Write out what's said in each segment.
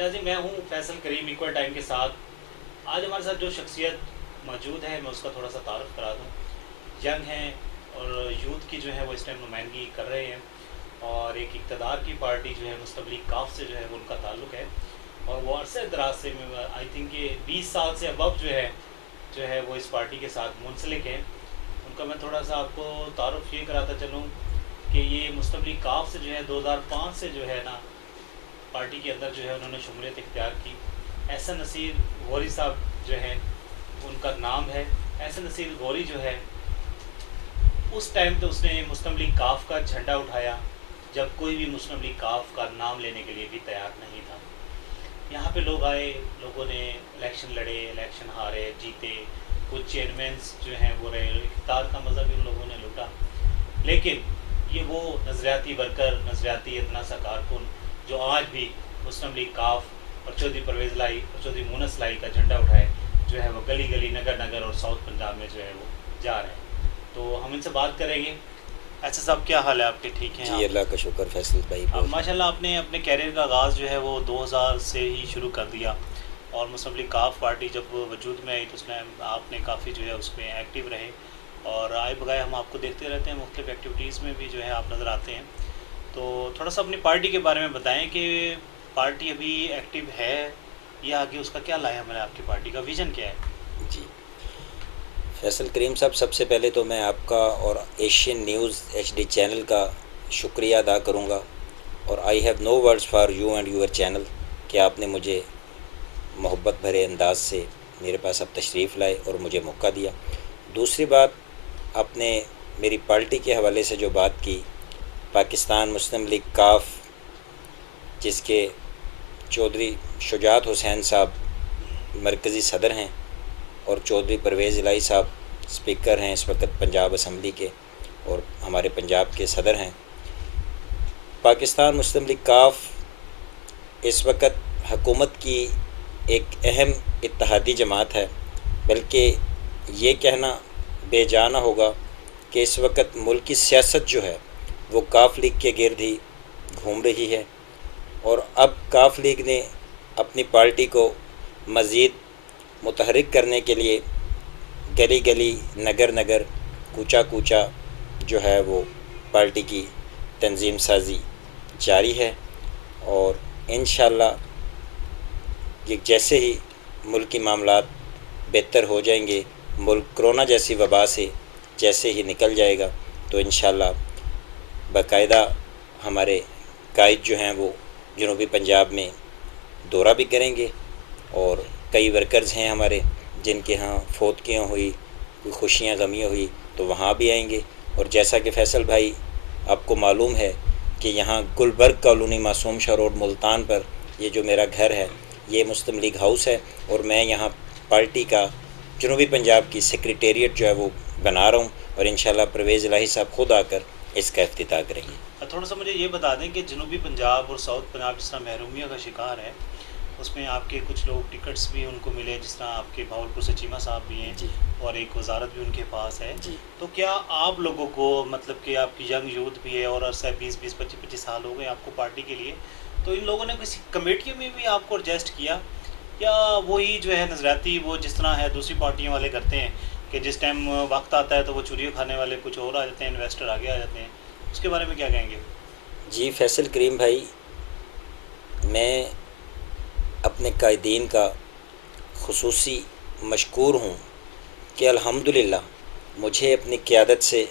ناظرین میں ہوں فیصل کریم ایکول ٹائم کے ساتھ. آج ہمارے ساتھ جو شخصیت موجود ہے میں اس کا تھوڑا سا تعارف کرا دوں. ینگ ہیں اور یوتھ کی جو ہے وہ اس ٹائم نمائندگی کر رہے ہیں اور ایک اقتدار کی پارٹی جو ہے مستقبلی کاف سے جو ہے وہ ان کا تعلق ہے اور وہ عرصہ دراز سے آئی تھنک کہ 20 سال سے ابو جو ہے وہ اس پارٹی کے ساتھ منسلک ہیں. ان کا میں تھوڑا سا آپ کو تعارف یہ کراتا چلوں کہ یہ مستقبلی کاف سے جو ہے 2005 سے جو ہے نا پارٹی کے اندر جو ہے انہوں نے شمولیت اختیار کی. احسن نصیر غوری صاحب جو ہیں ان کا نام ہے. احسن نصیر غوری جو ہے اس ٹائم تو اس نے مسلم لیگ کاف کا جھنڈا اٹھایا جب کوئی بھی مسلم لیگ کاف کا نام لینے کے لیے بھی تیار نہیں تھا. یہاں پہ لوگ آئے, لوگوں نے الیکشن لڑے, الیکشن ہارے, جیتے, کچھ چیئرمینس جو ہیں وہ رہے, اقتدار کا مزہ بھی ان لوگوں نے لوٹا. لیکن یہ وہ نظریاتی ورکر, نظریاتی اتنا سا کارکن جو آج بھی مسلم لیگ کاف اور چودھری پرویز لائی اور چودھری مونس لائی کا جھنڈا اٹھائے جو ہے وہ گلی گلی, نگر نگر اور ساؤتھ پنجاب میں جو ہے وہ جا رہے ہیں. تو ہم ان سے بات کریں گے. ایسا صاحب کیا حال ہے آپ کے؟ ٹھیک ہیں جی اللہ کا شکر فیصل بھائی. ماشاء اللہ آپ نے اپنے کیریئر کا آغاز جو ہے وہ 2000 سے ہی شروع کر دیا اور مسلم لیگ کاف پارٹی جب وجود میں آئی تو اس میں آپ نے کافی جو ہے اس میں ایکٹیو رہے اور آئے بغائے ہم آپ کو دیکھتے رہتے ہیں, مختلف ایکٹیویٹیز میں بھی جو ہے آپ نظر آتے ہیں. تو تھوڑا سا اپنی پارٹی کے بارے میں بتائیں کہ پارٹی ابھی ایکٹیو ہے یا آگے اس کا کیا لایا عمل ہے, آپ کی پارٹی کا ویژن کیا ہے؟ جی فیصل کریم صاحب, سب سے پہلے تو میں آپ کا اور ایشین نیوز HD چینل کا شکریہ ادا کروں گا اور I have no words for you and your channel کہ آپ نے مجھے محبت بھرے انداز سے میرے پاس اب تشریف لائے اور مجھے موقع دیا. دوسری بات, آپ نے میری پارٹی کے حوالے سے جو بات کی, پاکستان مسلم لیگ کاف جس کے چودھری شجاعت حسین صاحب مرکزی صدر ہیں اور چودھری پرویز الہی صاحب اسپیکر ہیں اس وقت پنجاب اسمبلی کے اور ہمارے پنجاب کے صدر ہیں. پاکستان مسلم لیگ کاف اس وقت حکومت کی ایک اہم اتحادی جماعت ہے, بلکہ یہ کہنا بے جانا ہوگا کہ اس وقت ملک کی سیاست جو ہے وہ کاف لیگ کے گرد ہی گھوم رہی ہے اور اب کاف لیگ نے اپنی پارٹی کو مزید متحرک کرنے کے لیے گلی گلی, نگر نگر, کوچا کوچا جو ہے وہ پارٹی کی تنظیم سازی جاری ہے اور انشاءاللہ یہ جیسے ہی ملکی معاملات بہتر ہو جائیں گے, ملک کرونا جیسی وبا سے جیسے ہی نکل جائے گا تو انشاءاللہ باقاعدہ ہمارے قائد جو ہیں وہ جنوبی پنجاب میں دورہ بھی کریں گے اور کئی ورکرز ہیں ہمارے جن کے ہاں فوتکیاں ہوئی, کوئی خوشیاں غمیاں ہوئی تو وہاں بھی آئیں گے. اور جیسا کہ فیصل بھائی آپ کو معلوم ہے کہ یہاں گلبرگ کالونی معصوم شاہ روڈ ملتان پر یہ جو میرا گھر ہے یہ مسلم لیگ ہاؤس ہے اور میں یہاں پارٹی کا جنوبی پنجاب کی سیکریٹریٹ جو ہے وہ بنا رہا ہوں اور انشاءاللہ پرویز الہی صاحب خود آ کر اس کا افتتاح کریں گے. تھوڑا سا مجھے یہ بتا دیں کہ جنوبی پنجاب اور ساؤتھ پنجاب جس طرح محرومیہ کا شکار ہے اس میں آپ کے کچھ لوگ ٹکٹس بھی ان کو ملے, جس طرح آپ کے بھاولپور سے چیمہ صاحب بھی ہیں جی اور ایک وزارت بھی ان کے پاس ہے. جی تو کیا آپ لوگوں کو مطلب کہ آپ کی ینگ یوتھ بھی ہے اور عرصہ 20-25 سال ہو گئے آپ کو پارٹی کے لیے, تو ان لوگوں نے کسی کمیٹی میں بھی آپ کو ایڈجسٹ کیا یا وہی جو ہے نظریاتی وہ جس طرح ہے دوسری پارٹیوں والے کرتے ہیں کہ جس ٹائم وقت آتا ہے تو وہ چوریوں کھانے والے کچھ اور آ جاتے ہیں, انویسٹر آگے آ جاتے ہیں, اس کے بارے میں کیا کہیں گے؟ جی فیصل کریم بھائی, میں اپنے قائدین کا خصوصی مشکور ہوں کہ الحمدللہ مجھے اپنی قیادت سے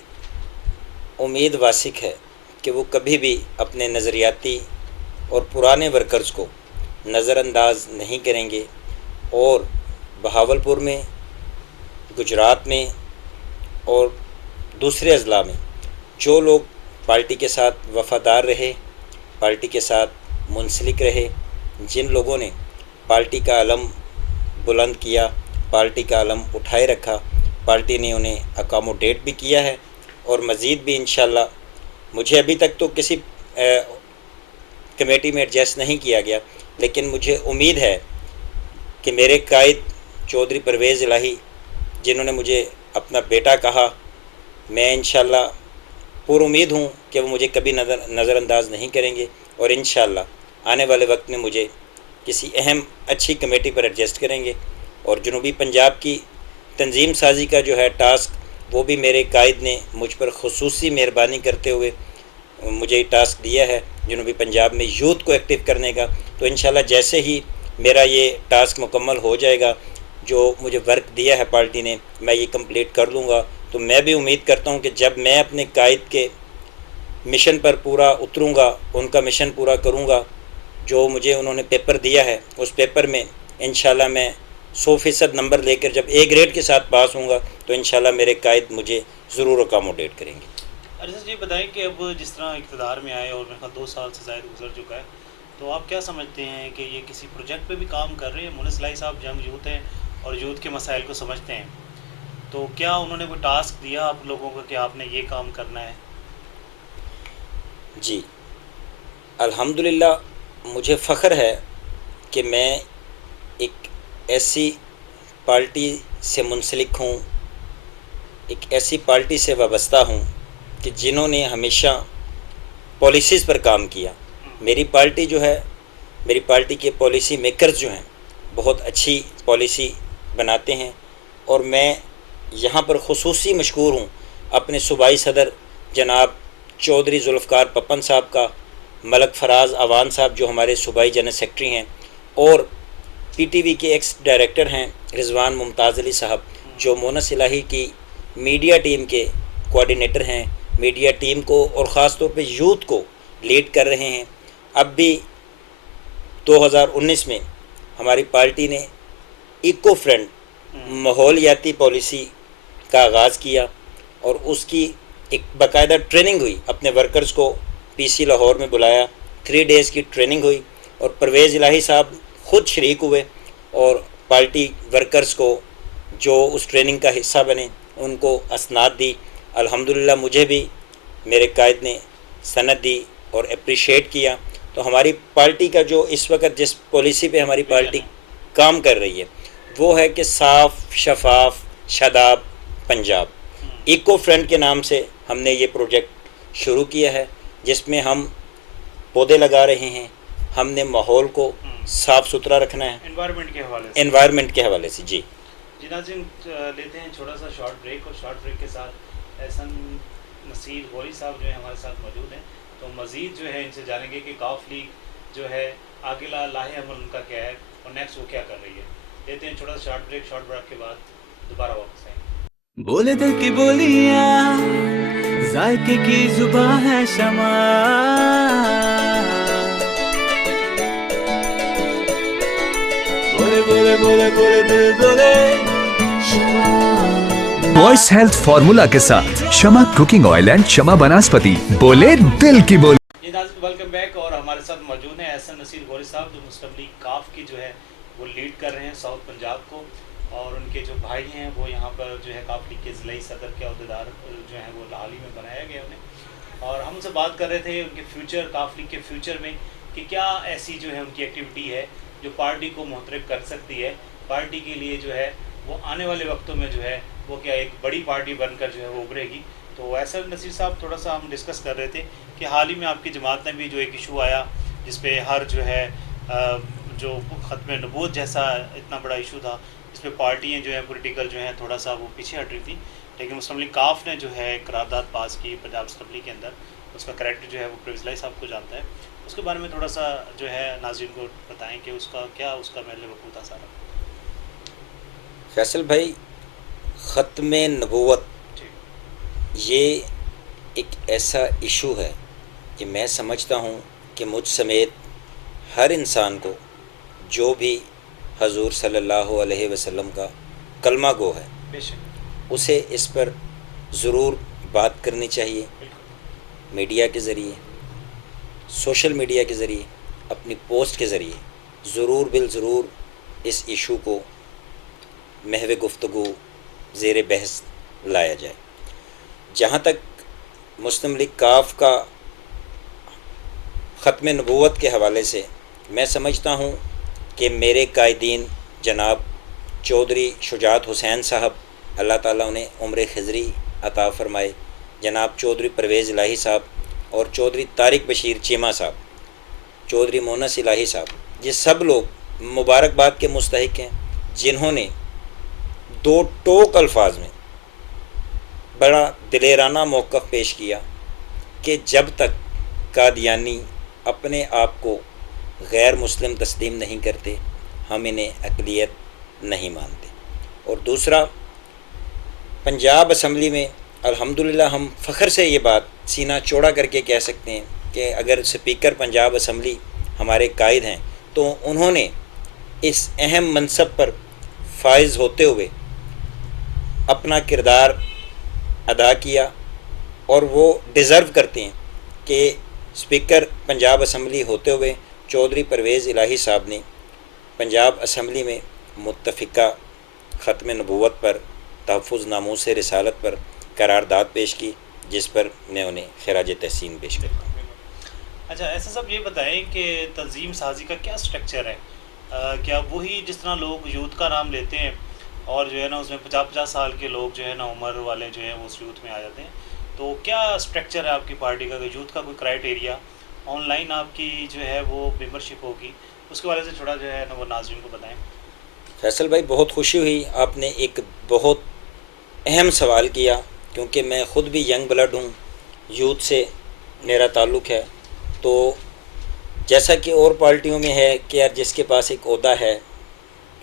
امید واثق ہے کہ وہ کبھی بھی اپنے نظریاتی اور پرانے ورکرز کو نظر انداز نہیں کریں گے اور بہاولپور میں, گجرات میں اور دوسرے اضلاع میں جو لوگ پارٹی کے ساتھ وفادار رہے, پارٹی کے ساتھ منسلک رہے, جن لوگوں نے پارٹی کا علم بلند کیا, پارٹی کا علم اٹھائے رکھا, پارٹی نے انہیں اکاموڈیٹ بھی کیا ہے اور مزید بھی انشاءاللہ مجھے ابھی تک تو کسی کمیٹی میں ایڈجسٹ نہیں کیا گیا, لیکن مجھے امید ہے کہ میرے قائد چودھری پرویز الہی جنہوں نے مجھے اپنا بیٹا کہا, میں انشاءاللہ پر امید ہوں کہ وہ مجھے کبھی نظر انداز نہیں کریں گے اور انشاءاللہ آنے والے وقت میں مجھے کسی اہم اچھی کمیٹی پر ایڈجسٹ کریں گے. اور جنوبی پنجاب کی تنظیم سازی کا جو ہے ٹاسک، وہ بھی میرے قائد نے مجھ پر خصوصی مہربانی کرتے ہوئے مجھے ٹاسک دیا ہے جنوبی پنجاب میں یوتھ کو ایکٹیو کرنے کا. تو انشاءاللہ جیسے ہی میرا یہ ٹاسک مکمل ہو جائے گا، جو مجھے ورک دیا ہے پارٹی نے، میں یہ کمپلیٹ کر لوں گا. تو میں بھی امید کرتا ہوں کہ جب میں اپنے قائد کے مشن پر پورا اتروں گا، ان کا مشن پورا کروں گا، جو مجھے انہوں نے پیپر دیا ہے، اس پیپر میں انشاءاللہ میں 100% نمبر لے کر جب اے گریڈ کے ساتھ پاس ہوں گا تو انشاءاللہ میرے قائد مجھے ضرور اکاموڈیٹ کریں گے. اچھا جی، بتائیں کہ اب جس طرح اقتدار میں آئے اور میرے خیال 2 سال سے زائد گزر چکا ہے، تو آپ کیا سمجھتے ہیں کہ یہ کسی پروجیکٹ پہ بھی کام کر رہے ہیں؟ مونس الہی صاحب ینگ یوتھ ہیں اور یوتھ کے مسائل کو سمجھتے ہیں، تو کیا انہوں نے کوئی ٹاسک دیا آپ لوگوں کو کہ آپ نے یہ کام کرنا ہے؟ جی الحمدللہ، مجھے فخر ہے کہ میں ایک ایسی پارٹی سے منسلک ہوں، ایک ایسی پارٹی سے وابستہ ہوں کہ جنہوں نے ہمیشہ پالیسیز پر کام کیا. میری پارٹی جو ہے، میری پارٹی کے پالیسی میکرز جو ہیں بہت اچھی پالیسی بناتے ہیں، اور میں یہاں پر خصوصی مشکور ہوں اپنے صوبائی صدر جناب چودھری ذوالفقار پپن صاحب کا، ملک فراز اوان صاحب جو ہمارے صوبائی جنرل سیکرٹری ہیں، اور پی ٹی وی کے ایکس ڈائریکٹر ہیں رضوان ممتاز علی صاحب، جو مونس الہی کی میڈیا ٹیم کے کوآرڈینیٹر ہیں، میڈیا ٹیم کو اور خاص طور پہ یوتھ کو لیڈ کر رہے ہیں. اب بھی 2019 میں ہماری پارٹی نے ایکو فرینڈ ماحولیاتی پالیسی کا آغاز کیا، اور اس کی ایک باقاعدہ ٹریننگ ہوئی. اپنے ورکرز کو پی سی لاہور میں بلایا، 3 days کی ٹریننگ ہوئی، اور پرویز الہی صاحب خود شریک ہوئے اور پارٹی ورکرز کو جو اس ٹریننگ کا حصہ بنے ان کو اسناد دی. الحمدللہ مجھے بھی میرے قائد نے سند دی اور اپریشیٹ کیا. تو ہماری پارٹی کا جو اس وقت جس پالیسی پہ ہماری پارٹی کام کر رہی ہے وہ ہے کہ صاف شفاف شاداب پنجاب. ایکو فرینڈ کے نام سے ہم نے یہ پروجیکٹ شروع کیا ہے، جس میں ہم پودے لگا رہے ہیں. ہم نے ماحول کو صاف ستھرا رکھنا ہے انوائرمنٹ کے حوالے سے. جی ناظرین، لیتے ہیں چھوٹا سا شارٹ بریک، اور شارٹ بریک کے ساتھ احسن نصیر غوری صاحب جو ہے ہمارے ساتھ موجود ہیں، تو مزید جو ہے ان سے جانیں گے کہ کاف لیگ جو ہے آگے لاہ عمل ان کا کیا ہے اور نیکسٹ وہ کیا کر رہی ہے. لیتے ہیں چھوٹا سا شارٹ بریک کے بعد دوبارہ واپس آئیں گے. بولے دل کی بولیاں، ذائقے کی زباں ہے شمع، بولے بولے بولے بولے دل بولے وائس ہیلتھ فارمولا کے ساتھ شمع کوکنگ آئل اینڈ شمع بناسپتی، بولے دل کی بولی. جی ناظرین، ویلکم بیک. اور ہمارے ساتھ موجود ہیں احسن نصیر غوری صاحب، جو مسلم لیگ کاف کی جو ہے وہ لیڈ کر رہے ہیں ساؤتھ پنجاب کو، اور ان کے جو بھائی ہیں وہ یہاں پر جو ہے کاف لیگ کے ضلعی صدر کے عہدیدار جو ہیں وہ حال ہی میں بنایا گیا انہیں. اور ہم ان سے بات کر رہے تھے ان کے فیوچر، کاف لیگ کے فیوچر میں کہ کیا ایسی جو ہے ان کی ایکٹیویٹی ہے جو پارٹی کو محترک کر سکتی ہے، پارٹی کے لیے جو ہے وہ آنے والے وقتوں میں جو ہے وہ کیا ایک بڑی پارٹی بن کر جو ہے وہ ابھرے گی. تو ایسا نصیر صاحب تھوڑا سا ہم ڈسکس کر رہے تھے کہ حال ہی میں آپ کی جماعت نے بھی جو ایک ایشو آیا جس پہ ہر جو ہے جو ختم نبوت جیسا اتنا بڑا ایشو تھا، اس پہ پارٹیاں جو ہیں پولیٹیکل جو ہیں تھوڑا سا وہ پیچھے ہٹ رہی تھی، لیکن مسلم لیگ کاف نے جو ہے قرارداد پاس کی پنجاب اسمبلی کے اندر. اس کا کریڈٹ جو ہے وہ پرویز الہی صاحب کو جاتا ہے. اس کے بارے میں تھوڑا سا جو ہے ناظرین کو بتائیں کہ اس کا کیا اس کا محل وقوع تھا سارا. فیصل بھائی، ختم نبوت یہ ایک ایسا ایشو ہے کہ میں سمجھتا ہوں کہ مجھ سمیت ہر انسان کو جو بھی حضور صلی اللہ علیہ وسلم کا کلمہ گو ہے بے شک اسے اس پر ضرور بات کرنی چاہیے، میڈیا کے ذریعے، سوشل میڈیا کے ذریعے، اپنی پوسٹ کے ذریعے ضرور بالضرور اس ایشو کو محو گفتگو زیر بحث لایا جائے. جہاں تک مسلم لیگ کاف کا ختم نبوت کے حوالے سے، میں سمجھتا ہوں کہ میرے قائدین جناب چودھری شجاعت حسین صاحب، اللہ تعالیٰ انہیں عمر خضری عطا فرمائے، جناب چودھری پرویز الہی صاحب اور چودھری طارق بشیر چیمہ صاحب، چودھری مونس الہی صاحب، یہ سب لوگ مبارکباد کے مستحق ہیں جنہوں نے دو ٹوک الفاظ میں بڑا دلیرانہ موقف پیش کیا کہ جب تک قادیانی اپنے آپ کو غیر مسلم تسلیم نہیں کرتے ہم انہیں اقلیت نہیں مانتے. اور دوسرا، پنجاب اسمبلی میں الحمدللہ ہم فخر سے یہ بات سینہ چوڑا کر کے کہہ سکتے ہیں کہ اگر سپیکر پنجاب اسمبلی ہمارے قائد ہیں تو انہوں نے اس اہم منصب پر فائز ہوتے ہوئے اپنا کردار ادا کیا، اور وہ ڈیزرو کرتے ہیں کہ سپیکر پنجاب اسمبلی ہوتے ہوئے چودھری پرویز الہی صاحب نے پنجاب اسمبلی میں متفقہ ختم نبوت پر تحفظ ناموس رسالت پر قرارداد پیش کی، جس پر میں انہیں خراج تحسین پیش کرتا ہوں. اچھا ایسا سب یہ بتائیں کہ تنظیم سازی کا کیا سٹرکچر ہے؟ کیا وہی جس طرح لوگ یوتھ کا نام لیتے ہیں اور جو ہے نا اس میں 50 سال کے لوگ جو ہے نا عمر والے جو ہیں وہ اس یوتھ میں آ جاتے ہیں، تو کیا سٹرکچر ہے آپ کی پارٹی کا؟ یوتھ کا کوئی کرائٹیریا، آن لائن آپ کی جو ہے وہ ممبرشپ ہوگی، اس کے بارے سے تھوڑا جو ہے نا وہ ناظرین کو بتائیں. فیصل بھائی بہت خوشی ہوئی، آپ نے ایک بہت اہم سوال کیا، کیونکہ میں خود بھی ینگ بلڈ ہوں، یوتھ سے میرا تعلق ہے. تو جیسا کہ اور پارٹیوں میں ہے کہ یار جس کے پاس ایک عہدہ ہے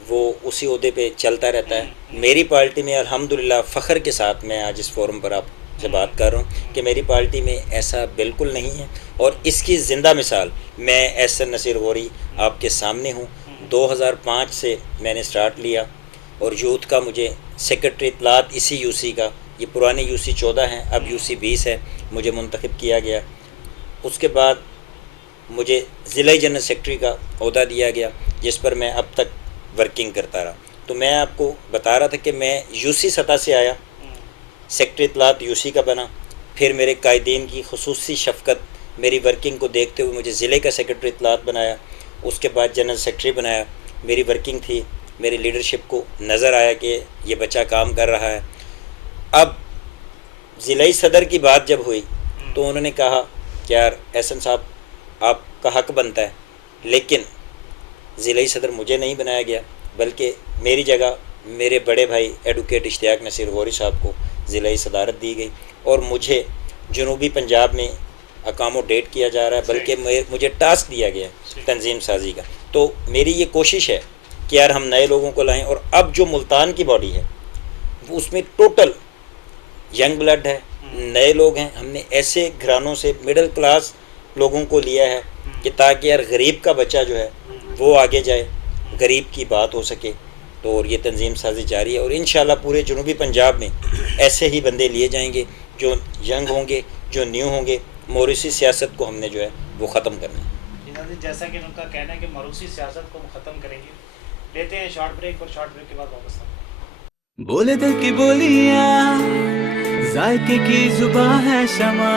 وہ اسی عہدے پہ چلتا رہتا ہے، میری پارٹی میں الحمدللہ فخر کے ساتھ میں آج اس فورم پر آپ سے بات کر رہا ہوں کہ میری پارٹی میں ایسا بالکل نہیں ہے، اور اس کی زندہ مثال میں احسن نصیر غوری آپ کے سامنے ہوں. 2005 سے میں نے سٹارٹ لیا، اور یوتھ کا مجھے سیکرٹری اطلاعات اسی یو سی کا، یہ پرانے یو سی 14 ہیں، اب یو سی 20 ہے، مجھے منتخب کیا گیا. اس کے بعد مجھے ضلعی جنرل سیکرٹری کا عہدہ دیا گیا، جس پر میں اب تک ورکنگ کرتا رہا. تو میں آپ کو بتا رہا تھا کہ میں یو سی سطح سے آیا، سیکرٹری اطلاعات یو سی کا بنا، پھر میرے قائدین کی خصوصی شفقت میری ورکنگ کو دیکھتے ہوئے مجھے ضلع کا سیکرٹری اطلاعات بنایا، اس کے بعد جنرل سیکرٹری بنایا. میری ورکنگ تھی، میری لیڈرشپ کو نظر آیا کہ یہ بچہ کام کر رہا ہے. اب ضلعی صدر کی بات جب ہوئی تو انہوں نے کہا کہ یار احسن صاحب آپ کا حق بنتا ہے، لیکن ضلعی صدر مجھے نہیں بنایا گیا، بلکہ میری جگہ میرے بڑے بھائی ایڈوکیٹ اشتیاق نصیر غوری صاحب کو ضلعی صدارت دی گئی، اور مجھے جنوبی پنجاب میں اکاموڈیٹ کیا جا رہا ہے، بلکہ مجھے ٹاسک دیا گیا ہے تنظیم سازی کا. تو میری یہ کوشش ہے کہ یار ہم نئے لوگوں کو لائیں، اور اب جو ملتان کی باڈی ہے وہ اس میں ٹوٹل ینگ بلڈ ہے، نئے لوگ ہیں. ہم نے ایسے گھرانوں سے مڈل کلاس لوگوں کو لیا ہے کہ تاکہ یار غریب کا بچہ جو ہے وہ آگے جائے، غریب کی بات ہو سکے. تو اور یہ تنظیم سازی جاری ہے، اور انشاءاللہ پورے جنوبی پنجاب میں ایسے ہی بندے لیے جائیں گے جو ینگ ہوں گے، جو نیو ہوں گے. موروثی سیاست کو ہم نے جو ہے وہ ختم کرنا ہے. جیسا کہ ان کا کہنا ہے کہ موروثی سیاست کو ہم ختم کریں گے. لیتے ہیں شارٹ بریک، اور شارٹ بریک کے بعد واپس آتے ہیں. بولے دل کی بولیاں، ذائقے کی زباں ہے شمع،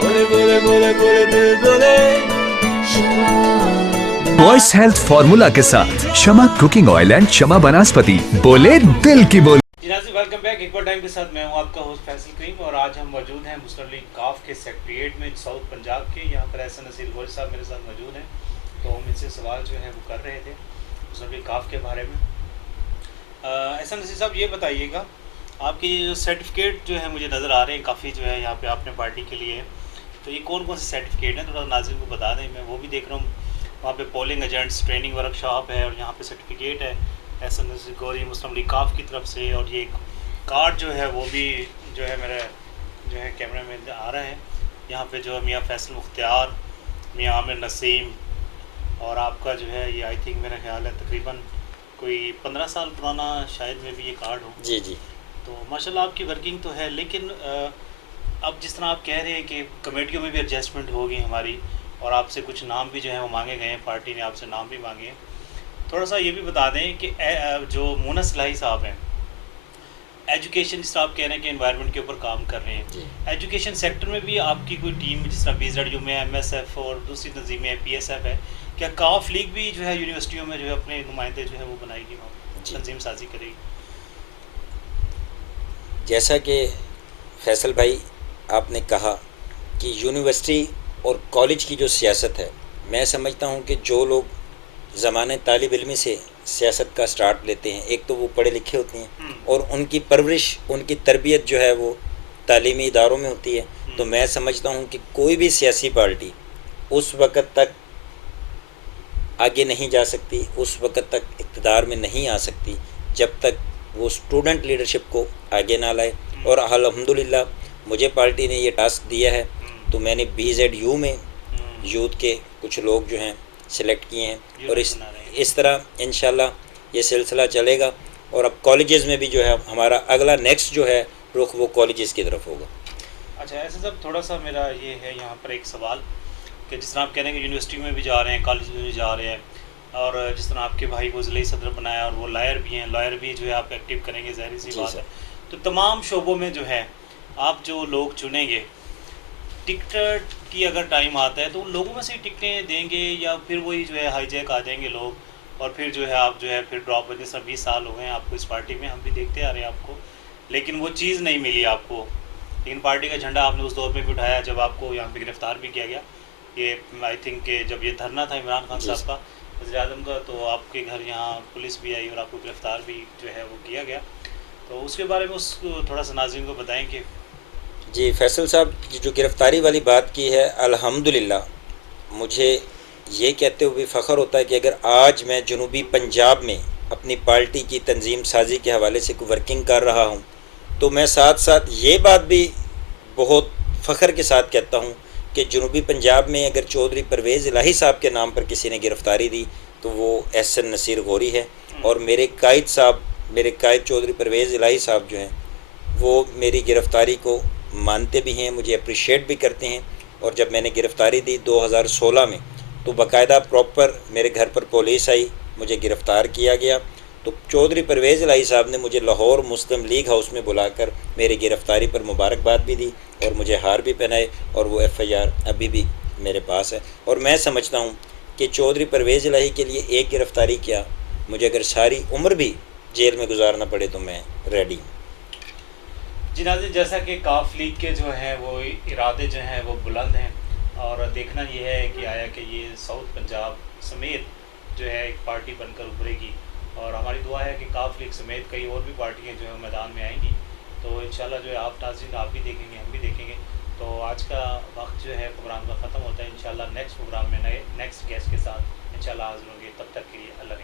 بولے بولے بولے بولے دل بولے وائس ہیلتھ فارمولا کے ساتھ شمع کوکنگ آئل اینڈ شمع بناسپتی، بولے دل کی بولی. جی ناظرین ویلکم بیک. اقبال ٹائم کے ساتھ میں ہوں آپ کا ہوسٹ فیصل کریم، اور آج ہم موجود ہیں مسلم لیگ کاف کے سیکریٹریٹ میں ساؤتھ پنجاب کے. یہاں پر احسن نصیر غوری صاحب میرے ساتھ موجود ہیں، تو ہم ان سے سوال جو ہے وہ کر رہے تھے مسلم لیگ کاف کے بارے میں. احسن نصیر صاحب یہ بتائیے گا، آپ کی جو سرٹیفکیٹ جو ہے مجھے نظر آ رہے ہیں کافی جو ہے یہاں پہ آپ نے پارٹی کے لیے، تو یہ کون کون سے سرٹیفکیٹ ہیں تھوڑا ناظرین کو بتا دیں. میں وہ بھی دیکھ رہا ہوں وہاں پہ polling agents training work shop ہے، اور یہاں پہ سرٹیفکیٹ ہے احسن نصیر غوری مسلم لیگ کاف کی طرف سے، اور یہ کارڈ جو ہے وہ بھی جو ہے میرا جو ہے کیمرے میں آ رہا ہے. یہاں پہ جو ہے میاں فیصل مختار، میاں عامر نسیم، اور آپ کا جو ہے یہ آئی تھنک میرا خیال ہے تقریباً کوئی 15 سال پرانا شاید میں بھی یہ کارڈ ہو. جی جی. تو ماشاءاللہ آپ کی ورکنگ تو ہے، لیکن اب جس طرح آپ کہہ رہے ہیں کہ کمیٹیوں میں بھی ایڈجسٹمنٹ ہوگی ہماری، اور آپ سے کچھ نام بھی جو ہیں وہ مانگے گئے ہیں، پارٹی نے آپ سے نام بھی مانگے ہیں. تھوڑا سا یہ بھی بتا دیں کہ جو مونس الہی صاحب ہیں، ایجوکیشن جس طرح آپ کہہ رہے ہیں کہ انوائرمنٹ کے اوپر کام کر رہے ہیں، ایجوکیشن سیکٹر میں بھی آپ کی کوئی ٹیم جس طرح BZU میں MSF اور دوسری تنظیمیں PSF ہے، کیا کاف لیگ بھی جو ہے یونیورسٹیوں میں جو ہے اپنے نمائندے جو ہے وہ بنائے گی، وہاں تنظیم سازی کرے گی؟ جیسا کہ فیصل بھائی آپ نے کہا کہ یونیورسٹی اور کالج کی جو سیاست ہے، میں سمجھتا ہوں کہ جو لوگ زمانۂ طالب علمی سے سیاست کا سٹارٹ لیتے ہیں، ایک تو وہ پڑھے لکھے ہوتے ہیں اور ان کی پرورش، ان کی تربیت جو ہے وہ تعلیمی اداروں میں ہوتی ہے. تو میں سمجھتا ہوں کہ کوئی بھی سیاسی پارٹی اس وقت تک آگے نہیں جا سکتی، اس وقت تک اقتدار میں نہیں آ سکتی جب تک وہ اسٹوڈنٹ لیڈرشپ کو آگے نہ لائے. اور الحمدللہ مجھے پارٹی نے یہ ٹاسک دیا ہے، تو میں نے BZU میں یوتھ کے کچھ لوگ جو ہیں سلیکٹ کیے ہیں، اور اس طرح انشاءاللہ یہ سلسلہ چلے گا. اور اب کالجز میں بھی جو ہے ہمارا اگلا نیکسٹ جو ہے رخ وہ کالجز کی طرف ہوگا. اچھا ایسے سب تھوڑا سا میرا یہ ہے یہاں پر ایک سوال کہ جس طرح آپ کہہ رہے ہیں کہ یونیورسٹی میں بھی جا رہے ہیں، کالج میں بھی جا رہے ہیں، اور جس طرح آپ کے بھائی کو ضلعی صدر بنایا اور وہ لائر بھی ہیں، لائر بھی جو ہے آپ ایکٹیو کریں گے، ظاہری سی بات ہے. تو تمام شعبوں میں جو ہے آپ جو لوگ چنیں گے، ٹکٹ کی اگر ٹائم آتا ہے تو ان لوگوں میں سے ٹکٹیں دیں گے یا پھر وہی جو ہے ہائی جیک آ جائیں گے لوگ اور پھر جو ہے آپ جو ہے پھر ڈراپ ہو جیسے 20 سال ہو گئے ہیں آپ کو اس پارٹی میں، ہم بھی دیکھتے آ رہے ہیں آپ کو، لیکن وہ چیز نہیں ملی آپ کو. لیکن پارٹی کا جھنڈا آپ نے اس دور میں بھی اٹھایا جب آپ کو یہاں پہ گرفتار بھی کیا گیا. یہ آئی تھنک کہ جب یہ دھرنا تھا عمران خان صاحب کا، وزیر اعظم کا، تو آپ کے گھر یہاں پولیس بھی آئی اور آپ کو گرفتار بھی جو ہے وہ کیا گیا. تو اس کے بارے میں اس کو تھوڑا سا ناظرین کو بتائیں کہ جی فیصل صاحب، جو گرفتاری والی بات کی ہے، الحمدللہ مجھے یہ کہتے ہوئے فخر ہوتا ہے کہ اگر آج میں جنوبی پنجاب میں اپنی پارٹی کی تنظیم سازی کے حوالے سے ورکنگ کر رہا ہوں، تو میں ساتھ ساتھ یہ بات بھی بہت فخر کے ساتھ کہتا ہوں کہ جنوبی پنجاب میں اگر چودھری پرویز الہی صاحب کے نام پر کسی نے گرفتاری دی تو وہ SN نصیر غوری ہے. اور میرے قائد چودھری پرویز الہی صاحب جو ہیں وہ میری گرفتاری کو مانتے بھی ہیں، مجھے اپریشیٹ بھی کرتے ہیں. اور جب میں نے گرفتاری دی 2016 میں، تو باقاعدہ پراپر میرے گھر پر پولیس آئی، مجھے گرفتار کیا گیا. تو چودھری پرویز الہی صاحب نے مجھے لاہور مسلم لیگ ہاؤس میں بلا کر میری گرفتاری پر مبارکباد بھی دی اور مجھے ہار بھی پہنائے، اور وہ FIR ابھی بھی میرے پاس ہے. اور میں سمجھتا ہوں کہ چودھری پرویز الہی کے لیے ایک گرفتاری کیا، مجھے اگر ساری عمر بھی جیل میں گزارنا پڑے تو میں ریڈی ہوں. جی ناظرین، جیسا کہ کاف لیگ کے جو ہیں وہ ارادے جو ہیں وہ بلند ہیں، اور دیکھنا یہ ہے کہ آیا کہ یہ ساؤتھ پنجاب سمیت جو ہے ایک پارٹی بن کر ابھرے گی. اور ہماری دعا ہے کہ کاف لیگ سمیت کئی اور بھی پارٹیاں جو ہے میدان میں آئیں گی. تو انشاءاللہ جو ہے آپ ناظرین آپ بھی دیکھیں گے، ہم بھی دیکھیں گے. تو آج کا وقت جو ہے پروگرام کا ختم ہوتا ہے. انشاءاللہ نیکسٹ پروگرام میں نیکسٹ گیسٹ کے ساتھ انشاءاللہ حاضر ہوں گے. تب تک کے لیے اللہ